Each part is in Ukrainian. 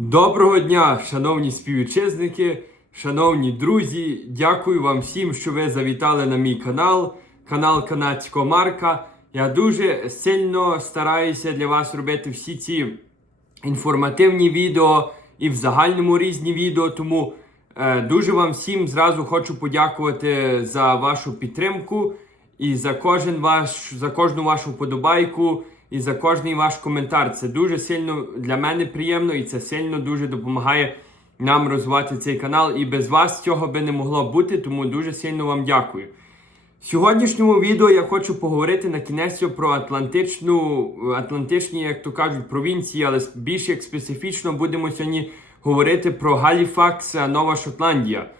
Доброго дня, шановні співвітчизники, шановні друзі. Дякую вам всім, що ви завітали на мій канал, канал Канадського Марка. Я дуже сильно стараюся для вас робити всі ці інформативні відео і в загальному різні відео. Тому е, дуже вам всім зразу хочу подякувати за вашу підтримку і за кожен ваш, за кожну вашу вподобайку і за кожний ваш коментар. Це дуже сильно для мене приємно і це сильно дуже допомагає нам розвивати цей канал. І без вас цього би не могло бути, тому дуже сильно вам дякую. В сьогоднішньому відео я хочу поговорити на кінець про Атлантичну, Атлантичні, як то кажуть, провінції, але більш як специфічно будемо сьогодні говорити про Галіфакс, Нова Шотландія.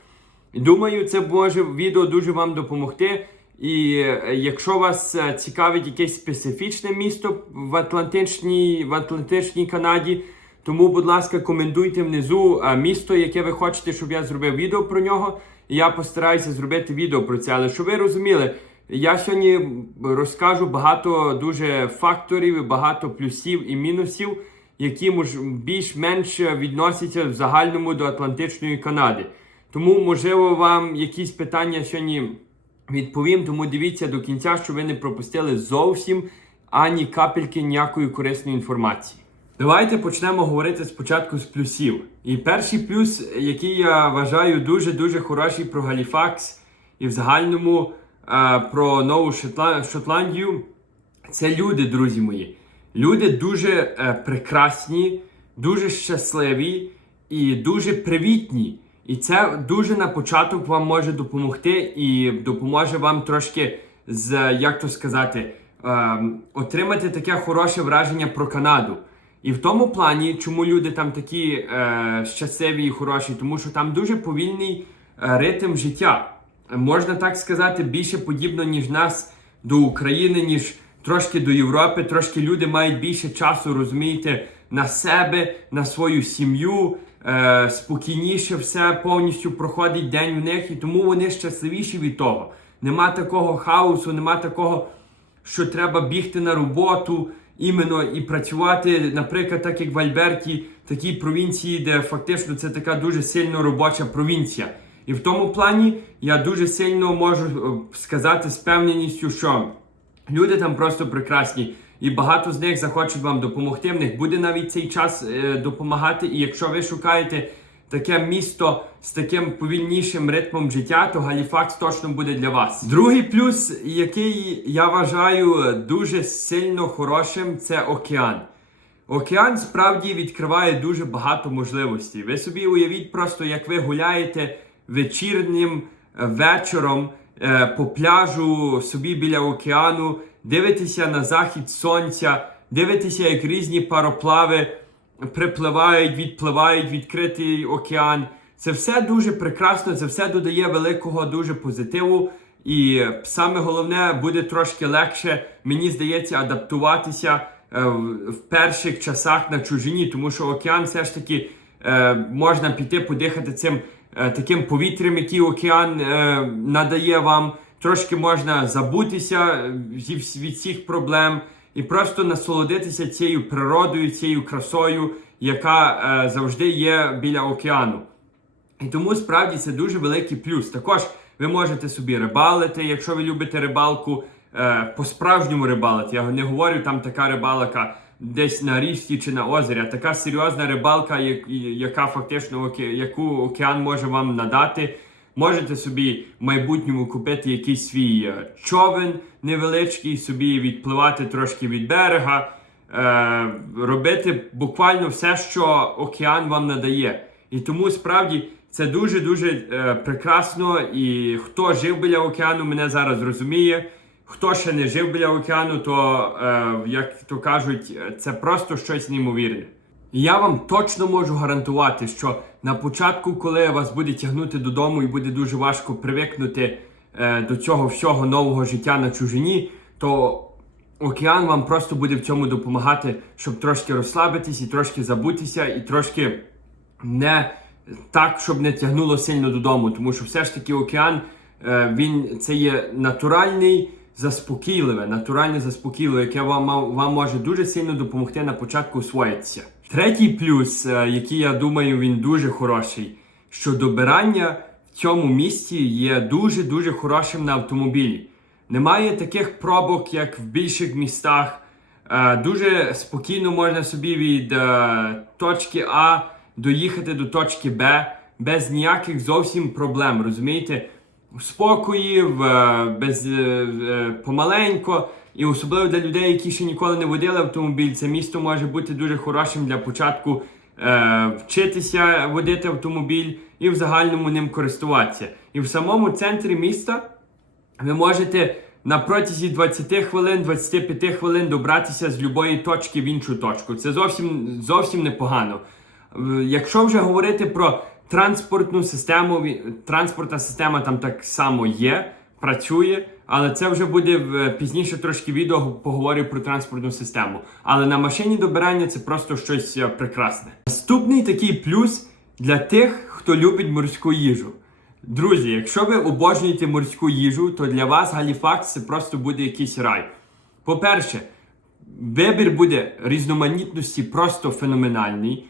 Думаю, це може відео дуже вам допомогти. І е, якщо вас е, цікавить якесь специфічне місто в Атлантичній, в Атлантичній Канаді, тому, будь ласка, коментуйте внизу е, місто, яке ви хочете, щоб я зробив відео про нього. І я постараюся зробити відео про це. Але щоб ви розуміли, я сьогодні розкажу багато дуже факторів, багато плюсів і мінусів, які більш-менш відносяться в загальному до Атлантичної Канади. Тому, можливо, вам якісь питання сьогодні відповім, тому дивіться до кінця, щоб ви не пропустили зовсім ані капельки ніякої корисної інформації. Давайте почнемо говорити спочатку з плюсів. І перший плюс, який я вважаю дуже-дуже хороший про Галіфакс і в загальному е, про Нову Шотландію, це люди, друзі мої. Люди дуже е, прекрасні, дуже щасливі і дуже привітні. І це дуже на початок вам може допомогти і допоможе вам трошки з як то сказати, е, отримати таке хороше враження про Канаду. І в тому плані, чому люди там такі е, щасливі і хороші, тому що там дуже повільний е, ритм життя. Можна так сказати, більше подібно, ніж нас до України, ніж трошки до Європи. Трошки люди мають більше часу, розумієте, на себе, на свою сім'ю. Е, спокійніше все повністю проходить день в них, і тому вони щасливіші від того. Нема такого хаосу, нема такого, що треба бігти на роботу іменно і працювати, наприклад, так як в Альберті, такій провінції, де фактично це така дуже сильно робоча провінція. І в тому плані я дуже сильно можу е, сказати з певненістю, що люди там просто прекрасні. І багато з них захочуть вам допомогти. В них буде навіть цей час е, допомагати. І якщо ви шукаєте таке місто з таким повільнішим ритмом життя, то Галіфакс точно буде для вас. Другий плюс, який я вважаю дуже сильно хорошим, це океан. Океан справді відкриває дуже багато можливостей. Ви собі уявіть просто, як ви гуляєте вечірнім е, вечором е, по пляжу собі біля океану, дивитеся на захід сонця, дивитеся, як різні пароплави припливають, відпливають відкритий океан. Це все дуже прекрасно, це все додає великого дуже позитиву. І саме головне буде трошки легше, мені здається, адаптуватися е, в перших часах на чужині, тому що океан все ж таки е, можна піти подихати цим е, таким повітрям, який океан надає вам. Трошки можна забутися е, від всіх проблем і просто насолодитися цією природою, цією красою, яка е, завжди є біля океану. І тому справді це дуже великий плюс. Також ви можете собі рибалити, якщо ви любите рибалку, е, по-справжньому рибалити. Я не говорю там така рибалка десь на річці чи на озері, а така серйозна рибалка, яка фактично яку океан може вам надати. Можете собі в майбутньому купити якийсь свій е, човен невеличкий, собі відпливати трошки від берега, е, робити буквально все, що океан вам надає. І тому справді це дуже дуже е, прекрасно. І хто жив біля океану, мене зараз розуміє. Хто ще не жив біля океану, то е, як то кажуть, е, це просто щось неймовірне. Я вам точно можу гарантувати, що на початку, коли вас буде тягнути додому і буде дуже важко привикнути е, до цього всього нового життя на чужині, то океан вам просто буде в цьому допомагати, щоб трошки розслабитись і трошки забутися, і трошки не так, щоб не тягнуло сильно додому. Тому що все ж таки океан е, він це є натуральний заспокійливе, натуральне заспокійливе, яке вам, вам може дуже сильно допомогти на початку освоїтися. Третій плюс, е, який я думаю, він дуже хороший, що добирання в цьому місті є дуже-дуже хорошим на автомобілі. Немає таких пробок, як в більших містах. Е, Дуже спокійно можна собі від е, точки А доїхати до точки Б без ніяких зовсім проблем. Розумієте? В спокої, без, помаленько. І особливо для людей, які ще ніколи не водили автомобіль, це місто може бути дуже хорошим для початку е, вчитися водити автомобіль і в загальному ним користуватися. І в самому центрі міста ви можете на протязі 20 хвилин, 25 хвилин добратися з любої точки в іншу точку. Це зовсім, зовсім непогано. Е, Якщо вже говорити про транспортну систему, транспортна система там так само є, працює, але це вже буде в- пізніше трошки відео поговорю про транспортну систему. Але на машині добирання це просто щось е, прекрасне. Наступний такий плюс для тих, хто любить морську їжу. Друзі, якщо ви обожнюєте морську їжу, то для вас Галіфакс це просто буде якийсь рай. По-перше, вибір буде різноманітності просто феноменальний.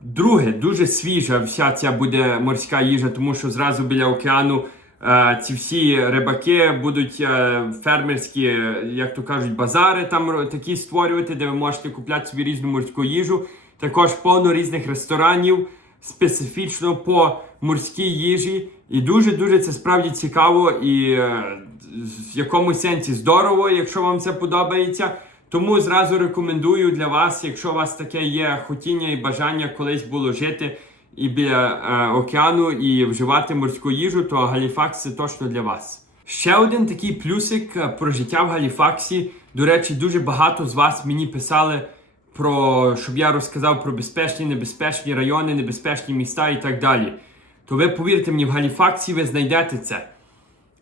Друге, дуже свіжа вся ця буде морська їжа, тому що зразу біля океану ці всі рибаки будуть фермерські, е, як то кажуть, базари там такі створювати, де ви можете купляти собі різну морську їжу. Також повно різних ресторанів специфічно по морській їжі. І дуже-дуже це справді цікаво і е, в якомусь сенсі здорово, якщо вам це подобається. Тому зразу рекомендую для вас, якщо у вас таке є хотіння і бажання колись було жити і біля е, океану і вживати морську їжу, то Галіфакс це точно для вас. Ще один такий плюсик е, про життя в Галіфаксі. До речі, дуже багато з вас мені писали про щоб я розказав про безпечні, небезпечні райони, небезпечні міста і так далі. То ви повірте мені, в Галіфаксі ви знайдете це.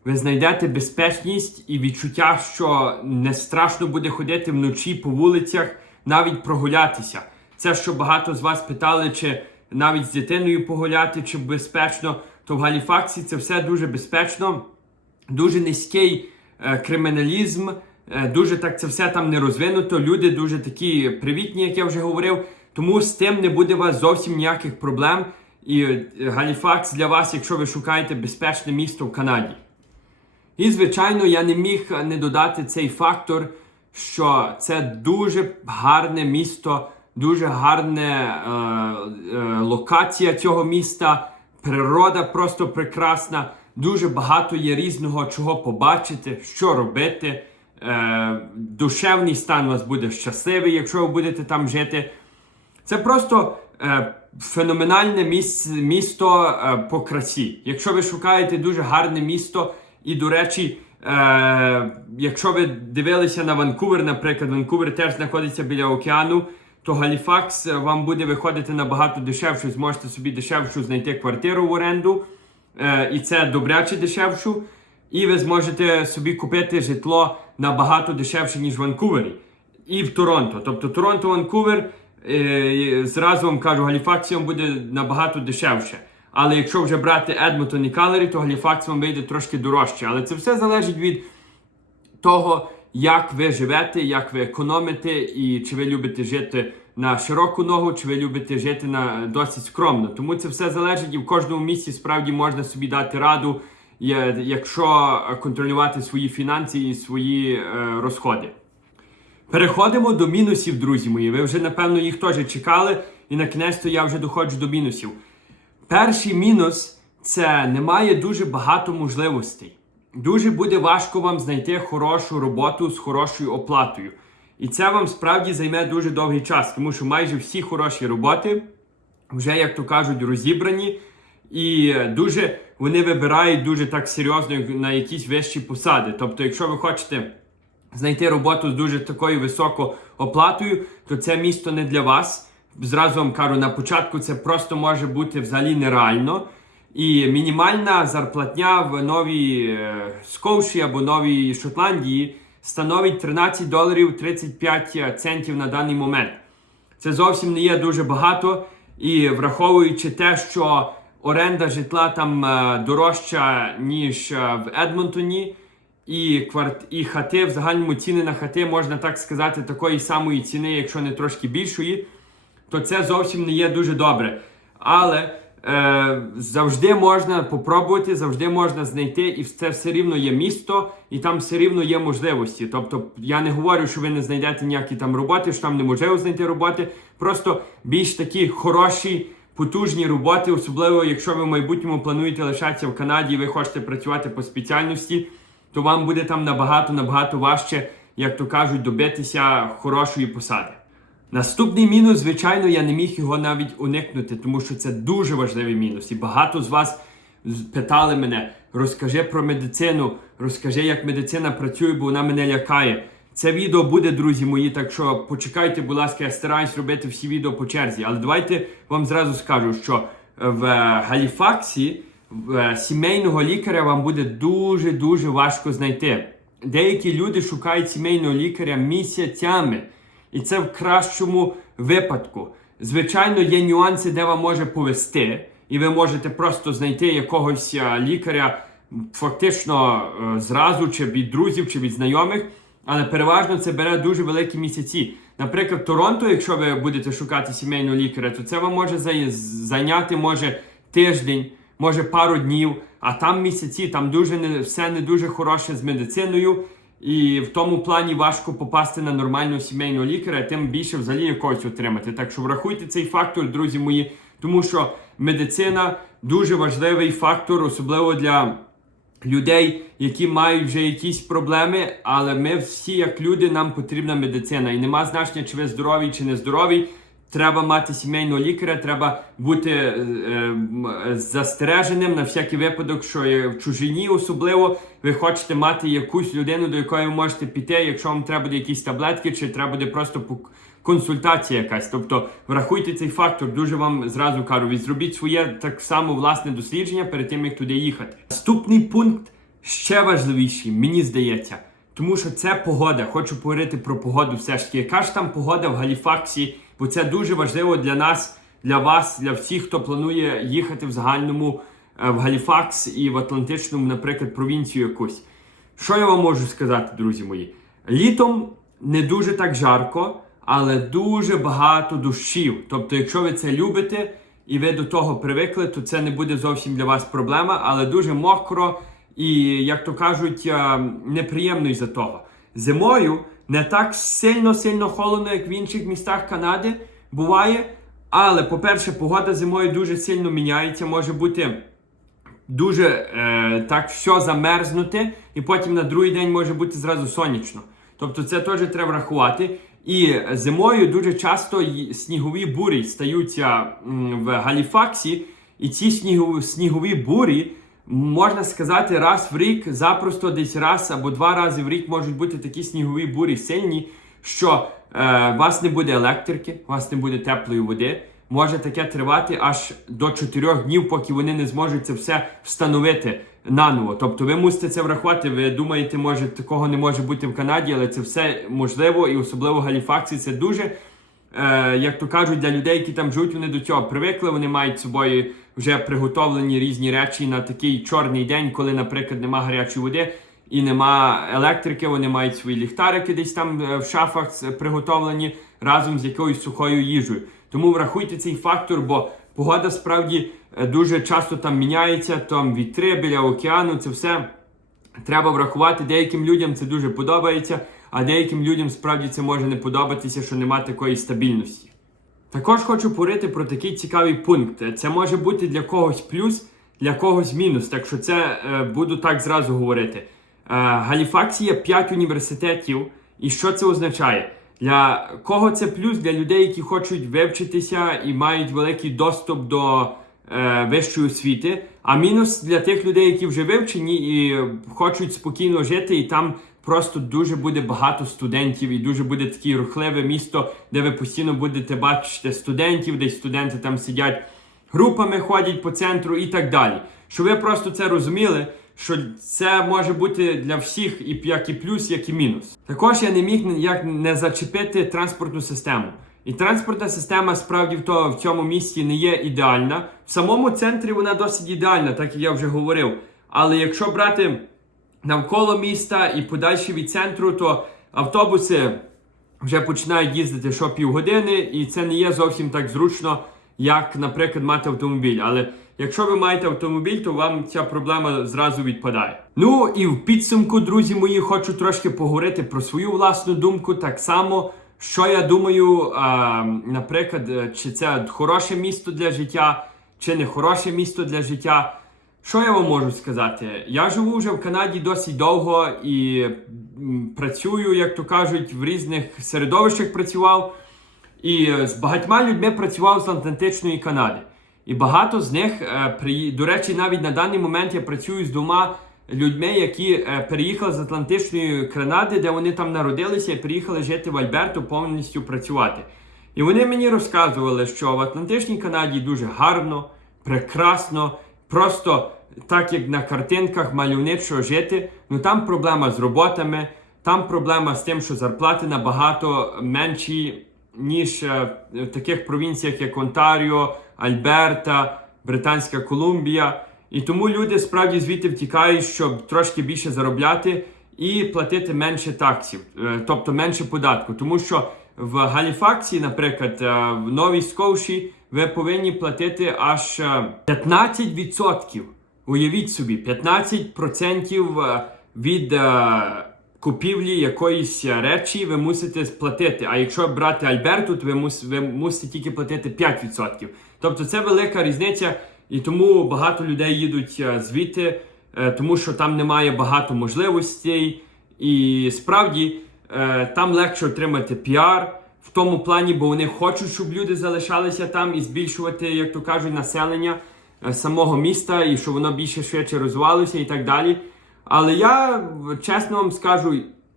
Ви знайдете безпечність і відчуття, що не страшно буде ходити вночі по вулицях, навіть прогулятися. Це що багато з вас питали, чи навіть з дитиною погуляти, чи безпечно, то в Галіфаксі це все дуже безпечно, дуже низький е, криміналізм, е, дуже так це все там не розвинуто. Люди дуже такі привітні, як я вже говорив. Тому з тим не буде у вас зовсім ніяких проблем. І е, Галіфакс для вас, якщо ви шукаєте безпечне місто в Канаді. І, звичайно, я не міг не додати цей фактор, що це дуже гарне місто, дуже гарна е, е, локація цього міста, природа просто прекрасна, дуже багато є різного чого побачити, що робити. Е, душевний стан вас буде щасливий, якщо ви будете там жити. Це просто е, феноменальне міс, місто е, по красі. Якщо ви шукаєте дуже гарне місто, і, до речі, е, якщо ви дивилися на Ванкувер, наприклад, Ванкувер теж знаходиться біля океану, то Галіфакс е, вам буде виходити набагато дешевше. Зможете собі дешевшу знайти квартиру в оренду, е, і це добряче дешевшу. І ви зможете собі купити житло набагато дешевше, ніж в Ванкувері. І в Торонто. Тобто Торонто, Ванкувер, е, зразу вам кажу, Галіфакс вам буде набагато дешевше. Але якщо вже брати Едмонтон і Калері, то Галіфакс вам вийде трошки дорожче. Але це все залежить від того, як ви живете, як ви економите, і чи ви любите жити на широку ногу, чи ви любите жити на досить скромно. Тому це все залежить і в кожному місці справді можна собі дати раду, якщо контролювати свої фінанси і свої е, розходи. Переходимо до мінусів, друзі мої. Ви вже напевно їх теж чекали, і на кінець-то я вже доходжу до мінусів. Перший мінус це немає дуже багато можливостей. Дуже буде важко вам знайти хорошу роботу з хорошою оплатою. І це вам справді займе дуже довгий час, тому що майже всі хороші роботи вже, як то кажуть, розібрані, і дуже вони вибирають дуже так серйозно на якісь вищі посади. Тобто, якщо ви хочете знайти роботу з дуже такою високою оплатою, то це місто не для вас. Зразу вам кажу, на початку це просто може бути взагалі нереально. І мінімальна зарплатня в Новій е, Скоуші або Новій Шотландії становить 13 доларів 35 центів на даний момент. Це зовсім не є дуже багато. І враховуючи те, що оренда житла там е, дорожча, ніж е, в Едмонтоні, і, кварт... і хати в загальному ціни на хати, можна так сказати, такої самої ціни, якщо не трошки більшої, то це зовсім не є дуже добре. Але е, завжди можна попробувати, завжди можна знайти, і це все рівно є місто, і там все рівно є можливості. Тобто, я не говорю, що ви не знайдете ніякі там роботи, що там неможливо знайти роботи. Просто більш такі хороші, потужні роботи, особливо якщо ви в майбутньому плануєте лишатися в Канаді і ви хочете працювати по спеціальності, то вам буде там набагато набагато важче, як то кажуть, добитися хорошої посади. Наступний мінус, звичайно, я не міг його навіть уникнути, тому що це дуже важливий мінус. І багато з вас питали мене: розкажи про медицину, розкажи, як медицина працює, бо вона мене лякає. Це відео буде, друзі мої, так що почекайте, будь ласка, я стараюсь робити всі відео по черзі. Але давайте вам зразу скажу, що в Галіфаксі е, сімейного лікаря вам буде дуже дуже важко знайти. Деякі люди шукають сімейного лікаря місяцями. І це в кращому випадку. Звичайно, є нюанси, де вам може повести, і ви можете просто знайти якогось е, лікаря фактично е, зразу, чи від друзів, чи від знайомих. Але переважно це бере дуже великі місяці. Наприклад, Торонто, якщо ви будете шукати сімейного лікаря, то це вам може зайняти може тиждень, може пару днів, а там місяці, там дуже не все не дуже хороше з медициною. І в тому плані важко попасти на нормального сімейного лікаря, тим більше взагалі якогось отримати. Так що врахуйте цей фактор, друзі мої, тому що медицина дуже важливий фактор, особливо для людей, які мають вже якісь проблеми. Але ми всі, як люди, нам потрібна медицина. І нема значення, чи ви здорові, чи не здорові. Треба мати сімейного лікаря, треба бути е, е, застереженим на всякий випадок, що є в чужині особливо ви хочете мати якусь людину, до якої ви можете піти, якщо вам треба буде якісь таблетки, чи треба буде просто консультація якась. Тобто врахуйте цей фактор, дуже вам зразу кажу, ви зробіть своє так само власне дослідження перед тим, як туди їхати. Наступний пункт ще важливіший, мені здається. Тому що це погода. Хочу поговорити про погоду все ж таки. Яка ж там погода в Галіфаксі? Бо це дуже важливо для нас, для вас, для всіх, хто планує їхати в загальному е, в Галіфакс і в Атлантичному, наприклад, провінцію якусь. Що я вам можу сказати, друзі мої? Літом не дуже так жарко, але дуже багато дощів. Тобто, якщо ви це любите і ви до того привикли, то це не буде зовсім для вас проблема, але дуже мокро і, як то кажуть, е, неприємно із-за того. Зимою не так сильно-сильно холодно, як в інших містах Канади буває. Але, по-перше, погода зимою дуже сильно міняється, може бути дуже е, так все замерзнути, і потім на другий день може бути зразу сонячно. Тобто це теж треба рахувати. І зимою дуже часто снігові бурі стаються в Галіфаксі, і ці снігові, бурі, можна сказати, раз в рік, запросто десь раз або два рази в рік можуть бути такі снігові бурі сильні, що е, вас не буде електрики, вас не буде теплої води. Може таке тривати аж до 4 днів, поки вони не зможуть це все встановити наново. Тобто ви мусите це врахувати. Ви думаєте, може такого не може бути в Канаді, але це все можливо, і особливо в Галіфаксі це дуже. Е, як то кажуть, для людей, які там живуть, вони до цього привикли. Вони мають з собою вже приготовлені різні речі на такий чорний день, коли, наприклад, нема гарячої води і нема електрики. Вони мають свої ліхтарики десь там е, в шафах приготовлені разом з якоюсь сухою їжею. Тому врахуйте цей фактор, бо погода справді е, дуже часто там міняється. Там вітри біля океану, це все треба врахувати. Деяким людям це дуже подобається, а деяким людям справді це може не подобатися, що немає такої стабільності. Також хочу порити про такий цікавий пункт. Це може бути для когось плюс, для когось мінус. Так що це е, буду так зразу говорити. Е, Галіфаксі є 5 університетів, і що це означає? Для кого це плюс? Для людей, які хочуть вивчитися і мають великий доступ до е, вищої освіти. А мінус для тих людей, які вже вивчені і хочуть спокійно жити, і там просто дуже буде багато студентів, і дуже буде таке рухливе місто, де ви постійно будете бачити студентів, десь студенти там сидять групами, ходять по центру і так далі. Щоб ви просто це розуміли. Що це може бути для всіх і як і плюс, як і мінус. Також я не міг ніяк не зачепити транспортну систему. І транспортна система справді в, то, в цьому місті не є ідеальна. В самому центрі вона досить ідеальна, так як я вже говорив. Але якщо брати навколо міста і подальше від центру, то автобуси вже починають їздити що півгодини, і це не є зовсім так зручно, як, наприклад, мати автомобіль. Але якщо ви маєте автомобіль, то вам ця проблема зразу відпадає. Ну і в підсумку, друзі мої, хочу трошки поговорити про свою власну думку, так само. Що я думаю, а, наприклад, е, чи це хороше місто для життя, чи не хороше місто для життя. Що я вам можу сказати? Я живу вже в Канаді досить довго і працюю, як то кажуть, в різних середовищах працював. І з багатьма людьми працював з Атлантичної Канади. І багато з них, е, до речі, навіть на даний момент я працюю з двома людьми, які е, переїхали з Атлантичної Канади, де вони там народилися і приїхали жити в Альберту повністю працювати. І вони мені розказували, що в Атлантичній Канаді дуже гарно, прекрасно, просто так як на картинках мальовничо жити. Ну там проблема з роботами, там проблема з тим, що зарплати набагато менші, ніж е, в таких провінціях, як Онтаріо, Альберта, Британська Колумбія. І тому люди справді звідти втікають, щоб трошки більше заробляти і платити менше таксів, е, тобто менше податку. Тому що в Галіфаксі, наприклад, е, в Новій Скоуші ви повинні платити аж е, 15%. Уявіть собі, 15% е, від е, купівлі якоїсь е, речі ви мусите сплатити. А якщо брати Альберту, то ви, мус, ви мусите тільки платити 5%. Тобто це велика різниця, і тому багато людей їдуть е, звідти, е, тому що там немає багато можливостей. І справді е, там легше отримати піар в тому плані, бо вони хочуть, щоб люди залишалися там і збільшувати, як то кажуть, населення е, самого міста, і щоб воно більше швидше розвивалося і так далі. Але я чесно вам скажу,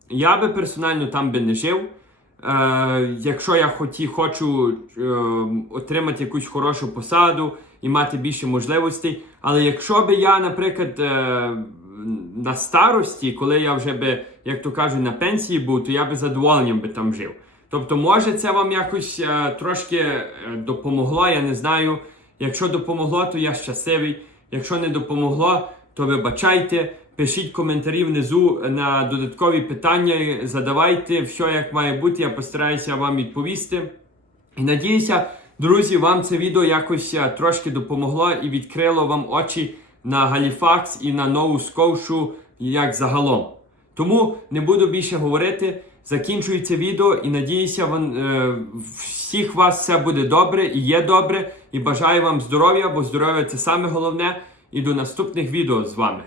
я би персонально там би не жив. Е, якщо я хоті, хочу е, отримати якусь хорошу посаду і мати більше можливостей. Але якщо би я, наприклад, е, на старості, коли я вже би, як то кажуть, на пенсії був, то я би задоволенням би там жив. Тобто, може, це вам якось е, трошки е, допомогло, я не знаю. Якщо допомогло, то я щасливий. Якщо не допомогло, то вибачайте. Пишіть коментарі внизу на додаткові питання, задавайте все як має бути. Я постараюся вам відповісти. І надіюся, друзі, вам це відео якось е, трошки допомогло і відкрило вам очі на Галіфакс і на Нову Скоушу як загалом. Тому не буду більше говорити. Закінчується відео і надіюся, вон, е, всіх вас все буде добре і є добре. І бажаю вам здоров'я, бо здоров'я це саме головне. І до наступних відео з вами.